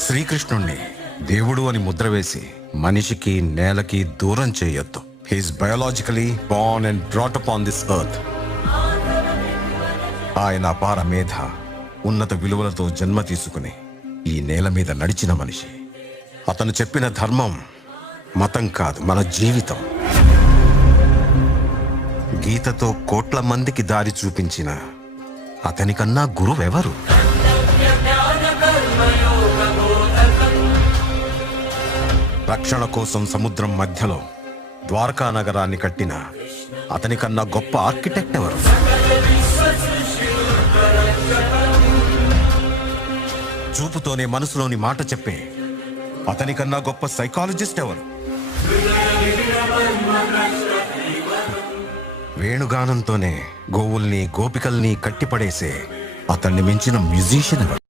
శ్రీకృష్ణుణ్ణి దేవుడు అని ముద్ర వేసి మనిషికి నేలకి దూరం చేయొద్దు. He is biologically born and brought up on this earth. ఆయన అపార మేధ, ఉన్నత విలువలతో జన్మ తీసుకుని ఈ నేల మీద నడిచిన మనిషి. అతను చెప్పిన ధర్మం మతం కాదు, మన జీవితం. గీతతో కోట్ల మందికి దారి చూపించిన అతనికన్నా గురువెవరు? రక్షణ కోసం సముద్రం మధ్యలో ద్వారకా నగరాన్ని కట్టిన అతనికన్నా గొప్ప ఆర్కిటెక్ట్ ఎవరు? చూపుతోనే మనసులోని మాట చెప్పే అతనికన్నా గొప్ప సైకాలజిస్ట్ ఎవరు? వేణుగానంతోనే గోవుల్ని గోపికల్ని కట్టిపడేసే అతన్ని మించిన మ్యూజిషియన్ ఎవరు?